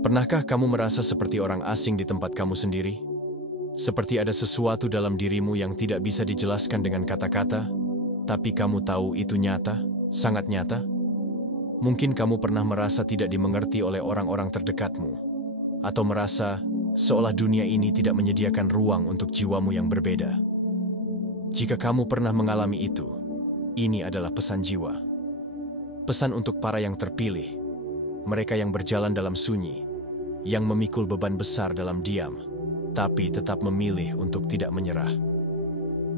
Pernahkah kamu merasa seperti orang asing di tempat kamu sendiri? Seperti ada sesuatu dalam dirimu yang tidak bisa dijelaskan dengan kata-kata, tapi kamu tahu itu nyata, sangat nyata? Mungkin kamu pernah merasa tidak dimengerti oleh orang-orang terdekatmu, atau merasa seolah dunia ini tidak menyediakan ruang untuk jiwamu yang berbeda. Jika kamu pernah mengalami itu, ini adalah pesan jiwa. Pesan untuk para yang terpilih, mereka yang berjalan dalam sunyi, yang memikul beban besar dalam diam, tapi tetap memilih untuk tidak menyerah.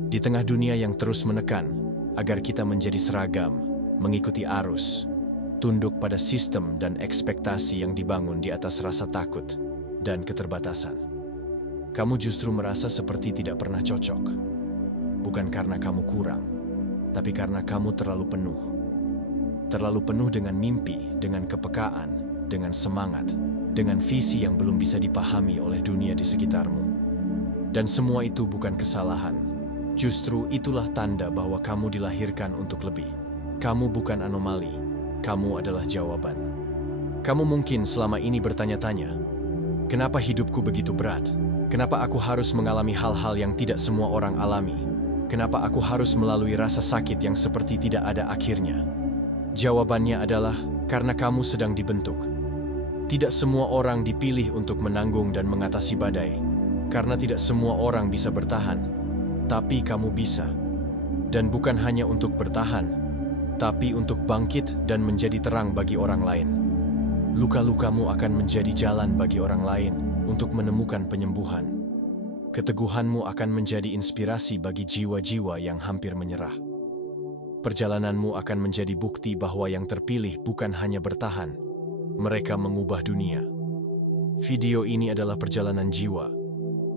Di tengah dunia yang terus menekan agar kita menjadi seragam, mengikuti arus, tunduk pada sistem dan ekspektasi yang dibangun di atas rasa takut dan keterbatasan, kamu justru merasa seperti tidak pernah cocok. Bukan karena kamu kurang, tapi karena kamu terlalu penuh. Terlalu penuh dengan mimpi, dengan kepekaan, dengan semangat, dengan visi yang belum bisa dipahami oleh dunia di sekitarmu. Dan semua itu bukan kesalahan. Justru itulah tanda bahwa kamu dilahirkan untuk lebih. Kamu bukan anomali, kamu adalah jawaban. Kamu mungkin selama ini bertanya-tanya, kenapa hidupku begitu berat? Kenapa aku harus mengalami hal-hal yang tidak semua orang alami? Kenapa aku harus melalui rasa sakit yang seperti tidak ada akhirnya? Jawabannya adalah karena kamu sedang dibentuk. Tidak semua orang dipilih untuk menanggung dan mengatasi badai, karena tidak semua orang bisa bertahan. Tapi kamu bisa. Dan bukan hanya untuk bertahan, tapi untuk bangkit dan menjadi terang bagi orang lain. Luka-lukamu akan menjadi jalan bagi orang lain untuk menemukan penyembuhan. Keteguhanmu akan menjadi inspirasi bagi jiwa-jiwa yang hampir menyerah. Perjalananmu akan menjadi bukti bahwa yang terpilih bukan hanya bertahan, mereka mengubah dunia. Video ini adalah perjalanan jiwa.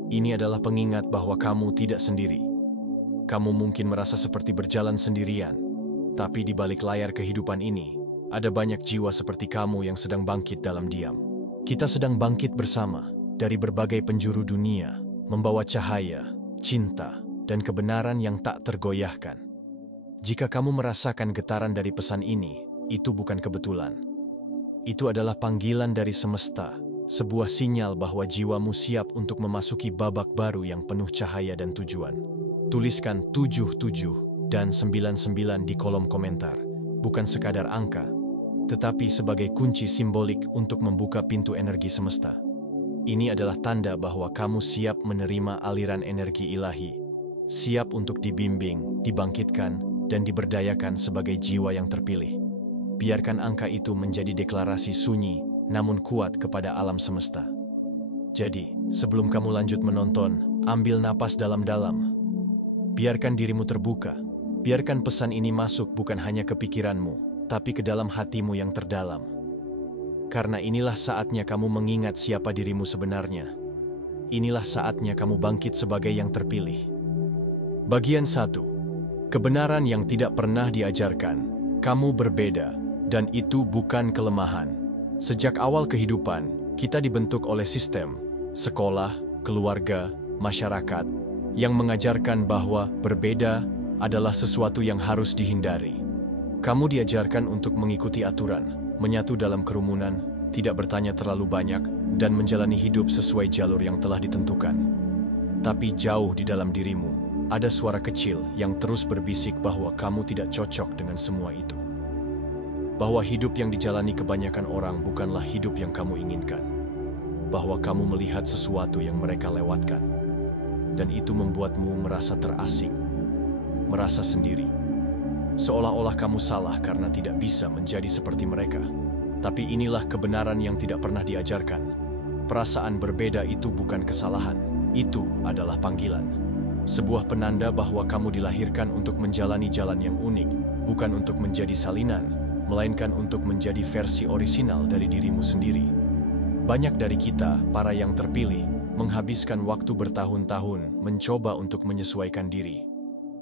Ini adalah pengingat bahwa kamu tidak sendiri. Kamu mungkin merasa seperti berjalan sendirian, tapi di balik layar kehidupan ini, ada banyak jiwa seperti kamu yang sedang bangkit dalam diam. Kita sedang bangkit bersama dari berbagai penjuru dunia, membawa cahaya, cinta, dan kebenaran yang tak tergoyahkan. Jika kamu merasakan getaran dari pesan ini, itu bukan kebetulan. Itu adalah panggilan dari semesta, sebuah sinyal bahwa jiwamu siap untuk memasuki babak baru yang penuh cahaya dan tujuan. Tuliskan 77 dan 99 di kolom komentar, bukan sekadar angka, tetapi sebagai kunci simbolik untuk membuka pintu energi semesta. Ini adalah tanda bahwa kamu siap menerima aliran energi ilahi, siap untuk dibimbing, dibangkitkan, dan diberdayakan sebagai jiwa yang terpilih. Biarkan angka itu menjadi deklarasi sunyi, namun kuat kepada alam semesta. Jadi, sebelum kamu lanjut menonton, ambil napas dalam-dalam. Biarkan dirimu terbuka. Biarkan pesan ini masuk bukan hanya ke pikiranmu, tapi ke dalam hatimu yang terdalam. Karena inilah saatnya kamu mengingat siapa dirimu sebenarnya. Inilah saatnya kamu bangkit sebagai yang terpilih. Bagian 1. Kebenaran yang tidak pernah diajarkan. Kamu berbeda. Dan itu bukan kelemahan. Sejak awal kehidupan, kita dibentuk oleh sistem, sekolah, keluarga, masyarakat, yang mengajarkan bahwa berbeda adalah sesuatu yang harus dihindari. Kamu diajarkan untuk mengikuti aturan, menyatu dalam kerumunan, tidak bertanya terlalu banyak, dan menjalani hidup sesuai jalur yang telah ditentukan. Tapi jauh di dalam dirimu, ada suara kecil yang terus berbisik bahwa kamu tidak cocok dengan semua itu. Bahwa hidup yang dijalani kebanyakan orang bukanlah hidup yang kamu inginkan. Bahwa kamu melihat sesuatu yang mereka lewatkan. Dan itu membuatmu merasa terasing, merasa sendiri. Seolah-olah kamu salah karena tidak bisa menjadi seperti mereka. Tapi inilah kebenaran yang tidak pernah diajarkan. Perasaan berbeda itu bukan kesalahan, itu adalah panggilan. Sebuah penanda bahwa kamu dilahirkan untuk menjalani jalan yang unik, bukan untuk menjadi salinan, melainkan untuk menjadi versi orisinal dari dirimu sendiri. Banyak dari kita, para yang terpilih, menghabiskan waktu bertahun-tahun mencoba untuk menyesuaikan diri.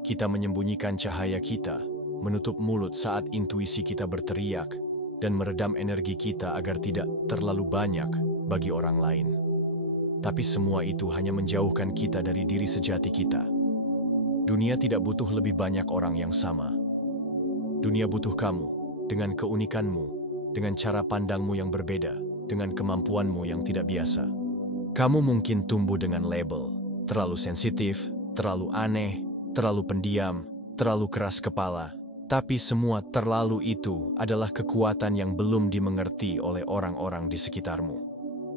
Kita menyembunyikan cahaya kita, menutup mulut saat intuisi kita berteriak, dan meredam energi kita agar tidak terlalu banyak bagi orang lain. Tapi semua itu hanya menjauhkan kita dari diri sejati kita. Dunia tidak butuh lebih banyak orang yang sama. Dunia butuh kamu, dengan keunikanmu, dengan cara pandangmu yang berbeda. dengan kemampuanmu yang tidak biasa. Kamu mungkin tumbuh dengan label, terlalu sensitif, terlalu aneh, terlalu pendiam, terlalu keras kepala. Tapi semua terlalu itu adalah kekuatan yang belum dimengerti oleh orang-orang di sekitarmu.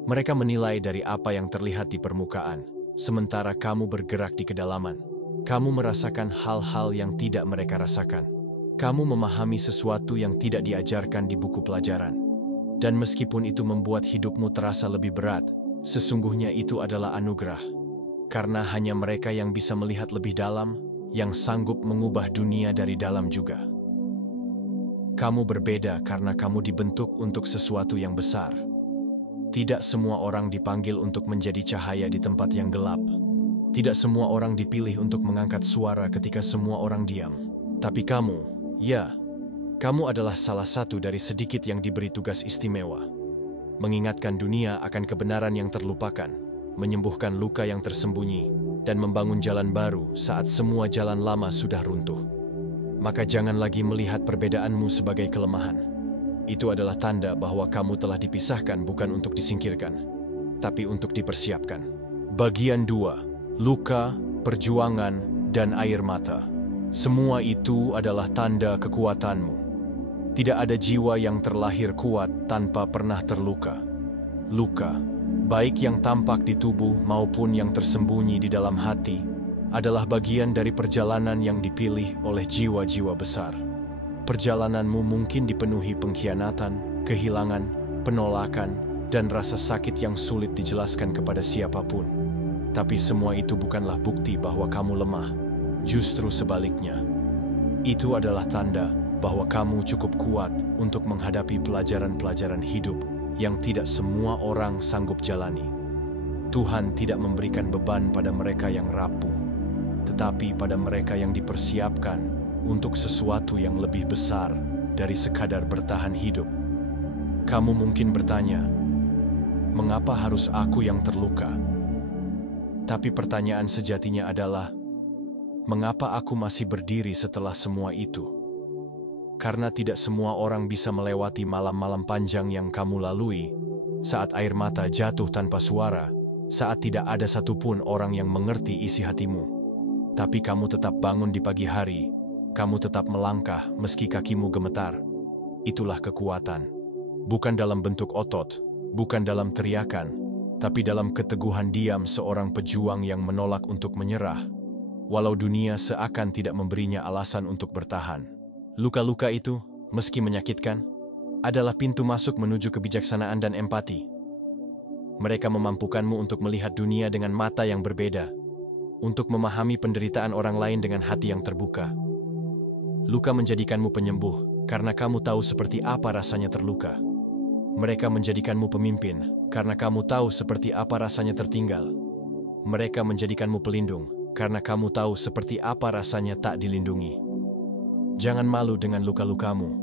Mereka menilai dari apa yang terlihat di permukaan, sementara kamu bergerak di kedalaman. Kamu merasakan hal-hal yang tidak mereka rasakan. Kamu memahami sesuatu yang tidak diajarkan di buku pelajaran. Dan meskipun itu membuat hidupmu terasa lebih berat, sesungguhnya itu adalah anugerah. Karena hanya mereka yang bisa melihat lebih dalam, yang sanggup mengubah dunia dari dalam juga. Kamu berbeda karena kamu dibentuk untuk sesuatu yang besar. Tidak semua orang dipanggil untuk menjadi cahaya di tempat yang gelap. Tidak semua orang dipilih untuk mengangkat suara ketika semua orang diam. Tapi kamu, ya, kamu adalah salah satu dari sedikit yang diberi tugas istimewa. Mengingatkan dunia akan kebenaran yang terlupakan, menyembuhkan luka yang tersembunyi, dan membangun jalan baru saat semua jalan lama sudah runtuh. Maka jangan lagi melihat perbedaanmu sebagai kelemahan. Itu adalah tanda bahwa kamu telah dipisahkan bukan untuk disingkirkan, tapi untuk dipersiapkan. Bagian 2. Luka, perjuangan, dan air mata. Semua itu adalah tanda kekuatanmu. Tidak ada jiwa yang terlahir kuat tanpa pernah terluka. Luka, baik yang tampak di tubuh maupun yang tersembunyi di dalam hati, adalah bagian dari perjalanan yang dipilih oleh jiwa-jiwa besar. Perjalananmu mungkin dipenuhi pengkhianatan, kehilangan, penolakan, dan rasa sakit yang sulit dijelaskan kepada siapapun. Tapi semua itu bukanlah bukti bahwa kamu lemah. Justru sebaliknya. Itu adalah tanda bahwa kamu cukup kuat untuk menghadapi pelajaran-pelajaran hidup yang tidak semua orang sanggup jalani. Tuhan tidak memberikan beban pada mereka yang rapuh, tetapi pada mereka yang dipersiapkan untuk sesuatu yang lebih besar dari sekadar bertahan hidup. Kamu mungkin bertanya, mengapa harus aku yang terluka? Tapi pertanyaan sejatinya adalah, mengapa aku masih berdiri setelah semua itu? Karena tidak semua orang bisa melewati malam-malam panjang yang kamu lalui, saat air mata jatuh tanpa suara, saat tidak ada satupun orang yang mengerti isi hatimu. Tapi kamu tetap bangun di pagi hari, kamu tetap melangkah meski kakimu gemetar. Itulah kekuatan. Bukan dalam bentuk otot, bukan dalam teriakan, tapi dalam keteguhan diam seorang pejuang yang menolak untuk menyerah, walau dunia seakan tidak memberinya alasan untuk bertahan. Luka-luka itu, meski menyakitkan, adalah pintu masuk menuju kebijaksanaan dan empati. Mereka memampukanmu untuk melihat dunia dengan mata yang berbeda, untuk memahami penderitaan orang lain dengan hati yang terbuka. Luka menjadikanmu penyembuh, karena kamu tahu seperti apa rasanya terluka. Mereka menjadikanmu pemimpin, karena kamu tahu seperti apa rasanya tertinggal. Mereka menjadikanmu pelindung, karena kamu tahu seperti apa rasanya tak dilindungi. Jangan malu dengan luka-lukamu.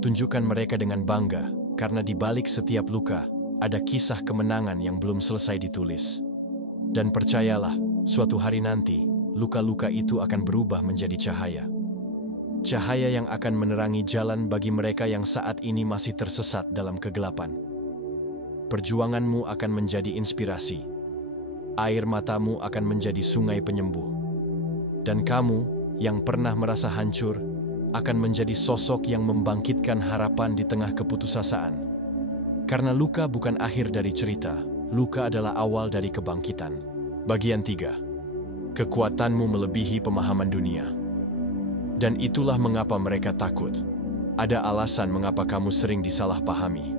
Tunjukkan mereka dengan bangga, karena di balik setiap luka, ada kisah kemenangan yang belum selesai ditulis. Dan percayalah, suatu hari nanti, luka-luka itu akan berubah menjadi cahaya. Cahaya yang akan menerangi jalan bagi mereka yang saat ini masih tersesat dalam kegelapan. Perjuanganmu akan menjadi inspirasi. Air matamu akan menjadi sungai penyembuh. Dan kamu, yang pernah merasa hancur, akan menjadi sosok yang membangkitkan harapan di tengah keputusasaan. Karena luka bukan akhir dari cerita, luka adalah awal dari kebangkitan. Bagian 3. Kekuatanmu melebihi pemahaman dunia. Dan itulah mengapa mereka takut. Ada alasan mengapa kamu sering disalahpahami.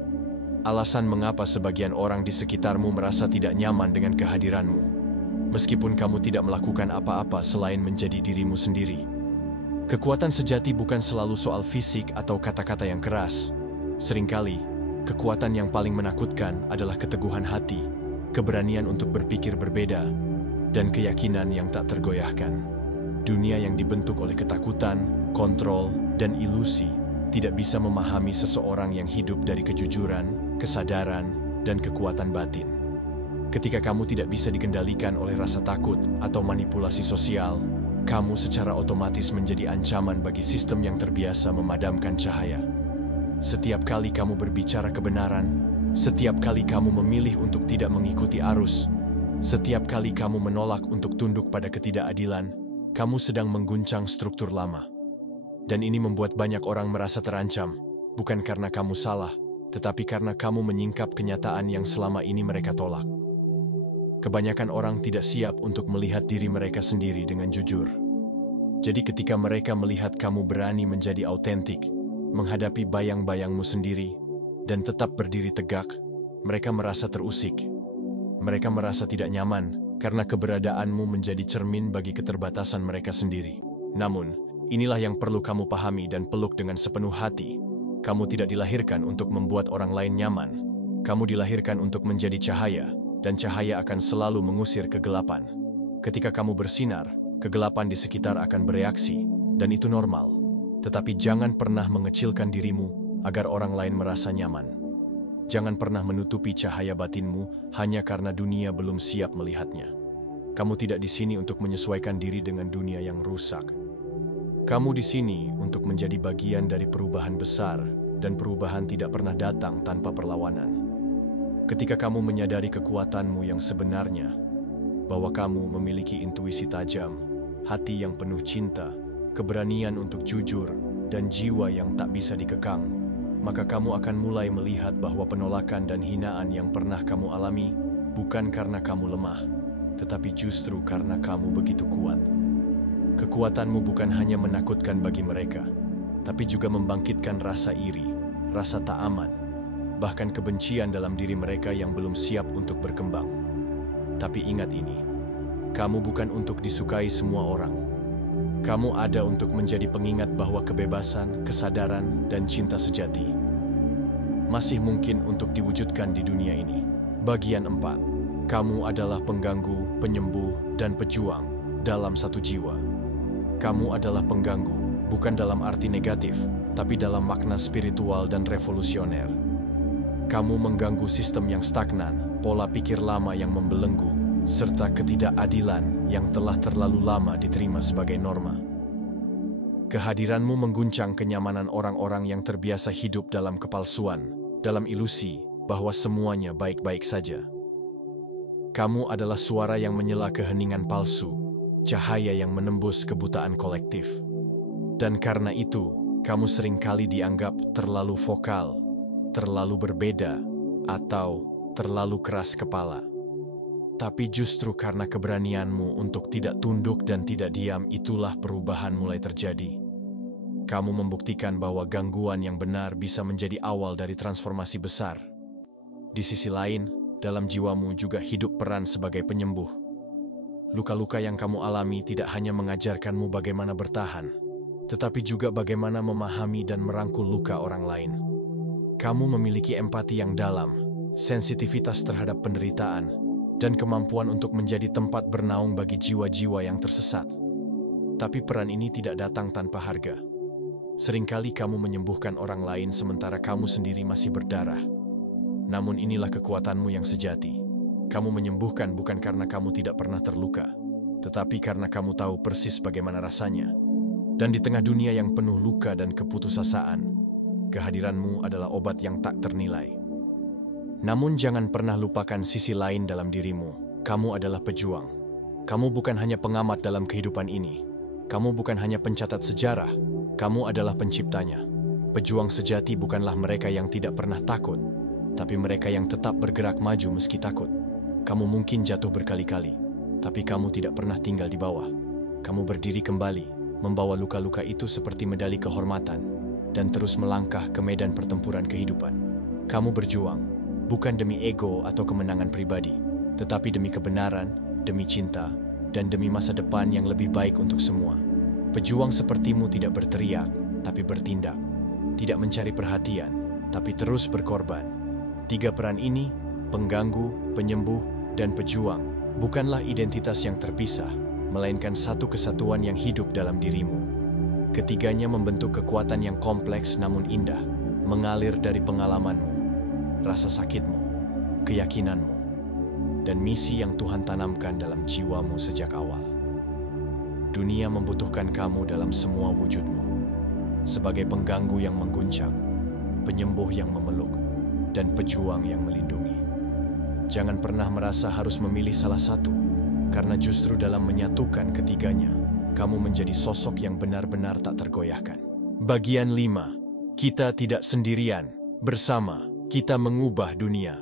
Alasan mengapa sebagian orang di sekitarmu merasa tidak nyaman dengan kehadiranmu. Meskipun kamu tidak melakukan apa-apa selain menjadi dirimu sendiri. Kekuatan sejati bukan selalu soal fisik atau kata-kata yang keras. Seringkali, kekuatan yang paling menakutkan adalah keteguhan hati, keberanian untuk berpikir berbeda, dan keyakinan yang tak tergoyahkan. Dunia yang dibentuk oleh ketakutan, kontrol, dan ilusi tidak bisa memahami seseorang yang hidup dari kejujuran, kesadaran, dan kekuatan batin. Ketika kamu tidak bisa dikendalikan oleh rasa takut atau manipulasi sosial, kamu secara otomatis menjadi ancaman bagi sistem yang terbiasa memadamkan cahaya. Setiap kali kamu berbicara kebenaran, Setiap kali kamu memilih untuk tidak mengikuti arus, setiap kali kamu menolak untuk tunduk pada ketidakadilan, kamu sedang mengguncang struktur lama. Dan ini membuat banyak orang merasa terancam, bukan karena kamu salah, tetapi karena kamu menyingkap kenyataan yang selama ini mereka tolak. Kebanyakan orang tidak siap untuk melihat diri mereka sendiri dengan jujur. Jadi ketika mereka melihat kamu berani menjadi autentik, menghadapi bayang-bayangmu sendiri, dan tetap berdiri tegak, mereka merasa terusik. Mereka merasa tidak nyaman karena keberadaanmu menjadi cermin bagi keterbatasan mereka sendiri. Namun, inilah yang perlu kamu pahami dan peluk dengan sepenuh hati. Kamu tidak dilahirkan untuk membuat orang lain nyaman. Kamu dilahirkan untuk menjadi cahaya, dan cahaya akan selalu mengusir kegelapan. Ketika kamu bersinar, kegelapan di sekitar akan bereaksi, dan itu normal. Tetapi jangan pernah mengecilkan dirimu agar orang lain merasa nyaman. Jangan pernah menutupi cahaya batinmu hanya karena dunia belum siap melihatnya. Kamu tidak di sini untuk menyesuaikan diri dengan dunia yang rusak. Kamu di sini untuk menjadi bagian dari perubahan besar, dan perubahan tidak pernah datang tanpa perlawanan. Ketika kamu menyadari kekuatanmu yang sebenarnya, bahwa kamu memiliki intuisi tajam, hati yang penuh cinta, keberanian untuk jujur, dan jiwa yang tak bisa dikekang, maka kamu akan mulai melihat bahwa penolakan dan hinaan yang pernah kamu alami bukan karena kamu lemah, tetapi justru karena kamu begitu kuat. Kekuatanmu bukan hanya menakutkan bagi mereka, tapi juga membangkitkan rasa iri, rasa tak aman, bahkan kebencian dalam diri mereka yang belum siap untuk berkembang. Tapi ingat ini, kamu bukan untuk disukai semua orang. Kamu ada untuk menjadi pengingat bahwa kebebasan, kesadaran, dan cinta sejati masih mungkin untuk diwujudkan di dunia ini. Bagian 4. Kamu adalah pengganggu, penyembuh, dan pejuang dalam satu jiwa. Kamu adalah pengganggu, bukan dalam arti negatif, tapi dalam makna spiritual dan revolusioner. Kamu mengganggu sistem yang stagnan, pola pikir lama yang membelenggu, serta ketidakadilan yang telah terlalu lama diterima sebagai norma. Kehadiranmu mengguncang kenyamanan orang-orang yang terbiasa hidup dalam kepalsuan, dalam ilusi bahwa semuanya baik-baik saja. Kamu adalah suara yang menyela keheningan palsu, cahaya yang menembus kebutaan kolektif. Dan karena itu, kamu seringkali dianggap terlalu vokal, terlalu berbeda, atau terlalu keras kepala. Tapi justru karena keberanianmu untuk tidak tunduk dan tidak diam, itulah perubahan mulai terjadi. Kamu membuktikan bahwa gangguan yang benar bisa menjadi awal dari transformasi besar. Di sisi lain, dalam jiwamu juga hidup peran sebagai penyembuh. Luka-luka yang kamu alami tidak hanya mengajarkanmu bagaimana bertahan, tetapi juga bagaimana memahami dan merangkul luka orang lain. Kamu memiliki empati yang dalam, sensitivitas terhadap penderitaan, dan kemampuan untuk menjadi tempat bernaung bagi jiwa-jiwa yang tersesat. Tapi peran ini tidak datang tanpa harga. Seringkali kamu menyembuhkan orang lain sementara kamu sendiri masih berdarah. Namun inilah kekuatanmu yang sejati. Kamu menyembuhkan bukan karena kamu tidak pernah terluka, tetapi karena kamu tahu persis bagaimana rasanya. Dan di tengah dunia yang penuh luka dan keputusasaan, kehadiranmu adalah obat yang tak ternilai. Namun jangan pernah lupakan sisi lain dalam dirimu. Kamu adalah pejuang. Kamu bukan hanya pengamat dalam kehidupan ini. Kamu bukan hanya pencatat sejarah. Kamu adalah penciptanya. Pejuang sejati bukanlah mereka yang tidak pernah takut, tapi mereka yang tetap bergerak maju meski takut. Kamu mungkin jatuh berkali-kali, tapi kamu tidak pernah tinggal di bawah. Kamu berdiri kembali, membawa luka-luka itu seperti medali kehormatan, dan terus melangkah ke medan pertempuran kehidupan. Kamu berjuang, bukan demi ego atau kemenangan pribadi, tetapi demi kebenaran, demi cinta, dan demi masa depan yang lebih baik untuk semua. Pejuang sepertimu tidak berteriak, tapi bertindak. Tidak mencari perhatian, tapi terus berkorban. 3 peran ini, pengganggu, penyembuh, dan pejuang, bukanlah identitas yang terpisah, melainkan satu kesatuan yang hidup dalam dirimu. Ketiganya membentuk kekuatan yang kompleks namun indah, mengalir dari pengalamanmu, rasa sakitmu, keyakinanmu, dan misi yang Tuhan tanamkan dalam jiwamu sejak awal. Dunia membutuhkan kamu dalam semua wujudmu, sebagai pengganggu yang mengguncang, penyembuh yang memeluk, dan pejuang yang melindungi. Jangan pernah merasa harus memilih salah satu, karena justru dalam menyatukan ketiganya, kamu menjadi sosok yang benar-benar tak tergoyahkan. Bagian 5. Kita tidak sendirian. Bersama, kita mengubah dunia.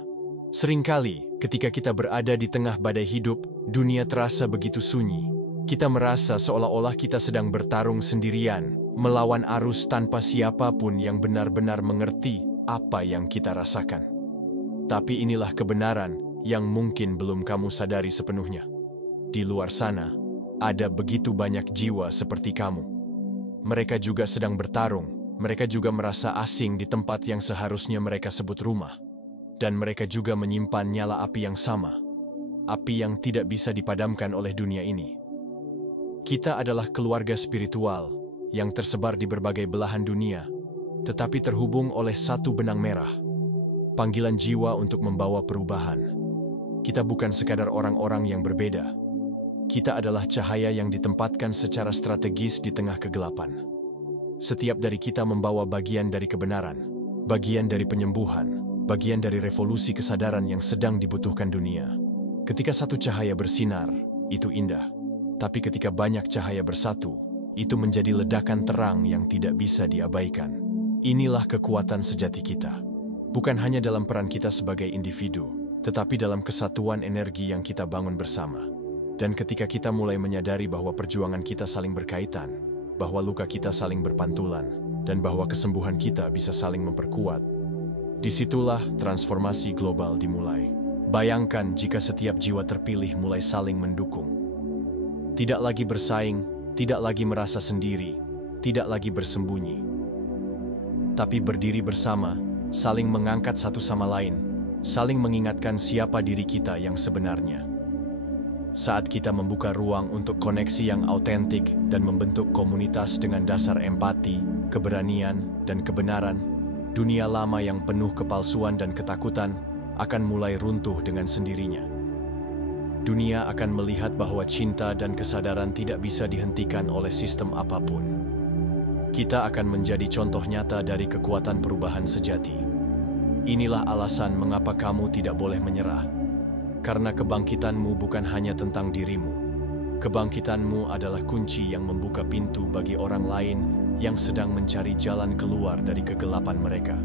Seringkali, ketika kita berada di tengah badai hidup, dunia terasa begitu sunyi. Kita merasa seolah-olah kita sedang bertarung sendirian, melawan arus tanpa siapapun yang benar-benar mengerti apa yang kita rasakan. Tapi inilah kebenaran yang mungkin belum kamu sadari sepenuhnya. Di luar sana, ada begitu banyak jiwa seperti kamu. Mereka juga sedang bertarung, mereka juga merasa asing di tempat yang seharusnya mereka sebut rumah. Dan mereka juga menyimpan nyala api yang sama, api yang tidak bisa dipadamkan oleh dunia ini. Kita adalah keluarga spiritual yang tersebar di berbagai belahan dunia, tetapi terhubung oleh satu benang merah. Panggilan jiwa untuk membawa perubahan. Kita bukan sekadar orang-orang yang berbeda. Kita adalah cahaya yang ditempatkan secara strategis di tengah kegelapan. Setiap dari kita membawa bagian dari kebenaran, bagian dari penyembuhan, bagian dari revolusi kesadaran yang sedang dibutuhkan dunia. Ketika satu cahaya bersinar, itu indah. Tapi ketika banyak cahaya bersatu, itu menjadi ledakan terang yang tidak bisa diabaikan. Inilah kekuatan sejati kita. Bukan hanya dalam peran kita sebagai individu, tetapi dalam kesatuan energi yang kita bangun bersama. Dan ketika kita mulai menyadari bahwa perjuangan kita saling berkaitan, bahwa luka kita saling berpantulan, dan bahwa kesembuhan kita bisa saling memperkuat, disitulah transformasi global dimulai. Bayangkan jika setiap jiwa terpilih mulai saling mendukung. Tidak lagi bersaing, tidak lagi merasa sendiri, tidak lagi bersembunyi. Tapi berdiri bersama, saling mengangkat satu sama lain, saling mengingatkan siapa diri kita yang sebenarnya. Saat kita membuka ruang untuk koneksi yang autentik dan membentuk komunitas dengan dasar empati, keberanian, dan kebenaran, dunia lama yang penuh kepalsuan dan ketakutan akan mulai runtuh dengan sendirinya. Dunia akan melihat bahwa cinta dan kesadaran tidak bisa dihentikan oleh sistem apapun. Kita akan menjadi contoh nyata dari kekuatan perubahan sejati. Inilah alasan mengapa kamu tidak boleh menyerah. Karena kebangkitanmu bukan hanya tentang dirimu. Kebangkitanmu adalah kunci yang membuka pintu bagi orang lain yang sedang mencari jalan keluar dari kegelapan mereka.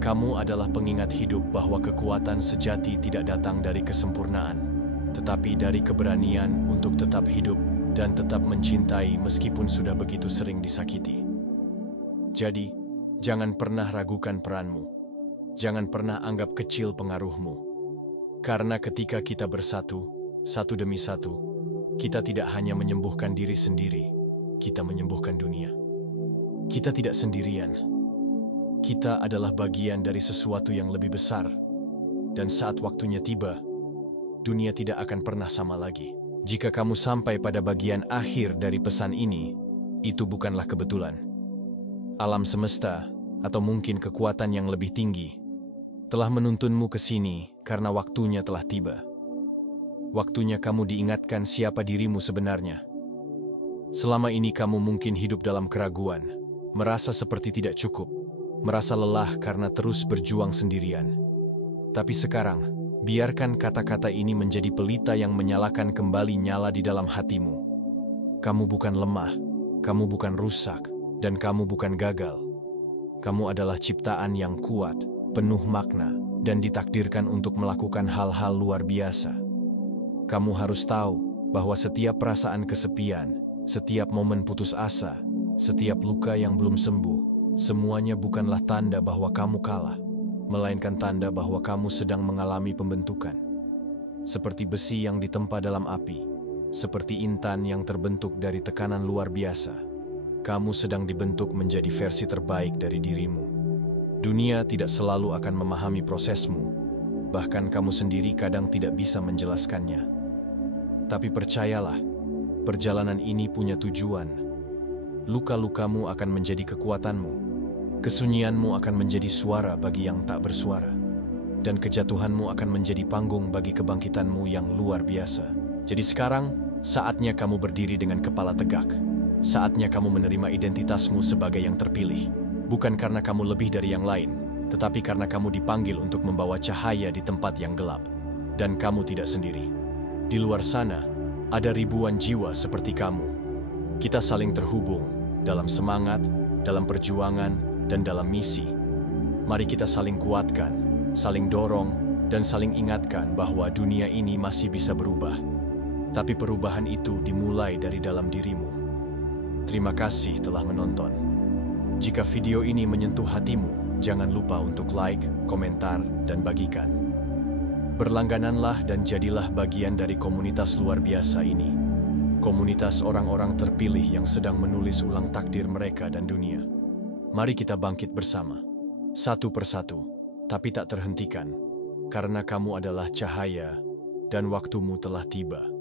Kamu adalah pengingat hidup bahwa kekuatan sejati tidak datang dari kesempurnaan, tetapi dari keberanian untuk tetap hidup dan tetap mencintai meskipun sudah begitu sering disakiti. Jadi, jangan pernah ragukan peranmu. Jangan pernah anggap kecil pengaruhmu. Karena ketika kita bersatu, satu demi satu, kita tidak hanya menyembuhkan diri sendiri, kita menyembuhkan dunia. Kita tidak sendirian. Kita adalah bagian dari sesuatu yang lebih besar. Dan saat waktunya tiba, dunia tidak akan pernah sama lagi. Jika kamu sampai pada bagian akhir dari pesan ini, itu bukanlah kebetulan. Alam semesta, atau mungkin kekuatan yang lebih tinggi, telah menuntunmu ke sini karena waktunya telah tiba. Waktunya kamu diingatkan siapa dirimu sebenarnya. Selama ini kamu mungkin hidup dalam keraguan, merasa seperti tidak cukup, merasa lelah karena terus berjuang sendirian. Tapi sekarang, biarkan kata-kata ini menjadi pelita yang menyalakan kembali nyala di dalam hatimu. Kamu bukan lemah, kamu bukan rusak, dan kamu bukan gagal. Kamu adalah ciptaan yang kuat, penuh makna, dan ditakdirkan untuk melakukan hal-hal luar biasa. Kamu harus tahu bahwa setiap perasaan kesepian, setiap momen putus asa, setiap luka yang belum sembuh, semuanya bukanlah tanda bahwa kamu kalah, melainkan tanda bahwa kamu sedang mengalami pembentukan. Seperti besi yang ditempa dalam api, seperti intan yang terbentuk dari tekanan luar biasa, kamu sedang dibentuk menjadi versi terbaik dari dirimu. Dunia tidak selalu akan memahami prosesmu, bahkan kamu sendiri kadang tidak bisa menjelaskannya. Tapi percayalah, perjalanan ini punya tujuan. Luka-lukamu akan menjadi kekuatanmu, kesunyianmu akan menjadi suara bagi yang tak bersuara, dan kejatuhanmu akan menjadi panggung bagi kebangkitanmu yang luar biasa. Jadi sekarang, saatnya kamu berdiri dengan kepala tegak. Saatnya kamu menerima identitasmu sebagai yang terpilih. Bukan karena kamu lebih dari yang lain, tetapi karena kamu dipanggil untuk membawa cahaya di tempat yang gelap. Dan kamu tidak sendiri. Di luar sana, ada ribuan jiwa seperti kamu. Kita saling terhubung dalam semangat, dalam perjuangan, dan dalam misi. Mari kita saling kuatkan, saling dorong, dan saling ingatkan bahwa dunia ini masih bisa berubah. Tapi perubahan itu dimulai dari dalam dirimu. Terima kasih telah menonton. Jika video ini menyentuh hatimu, jangan lupa untuk like, komentar, dan bagikan. Berlanggananlah dan jadilah bagian dari komunitas luar biasa ini. Komunitas orang-orang terpilih yang sedang menulis ulang takdir mereka dan dunia. Mari kita bangkit bersama. Satu persatu, tapi tak terhentikan. Karena kamu adalah cahaya dan waktumu telah tiba.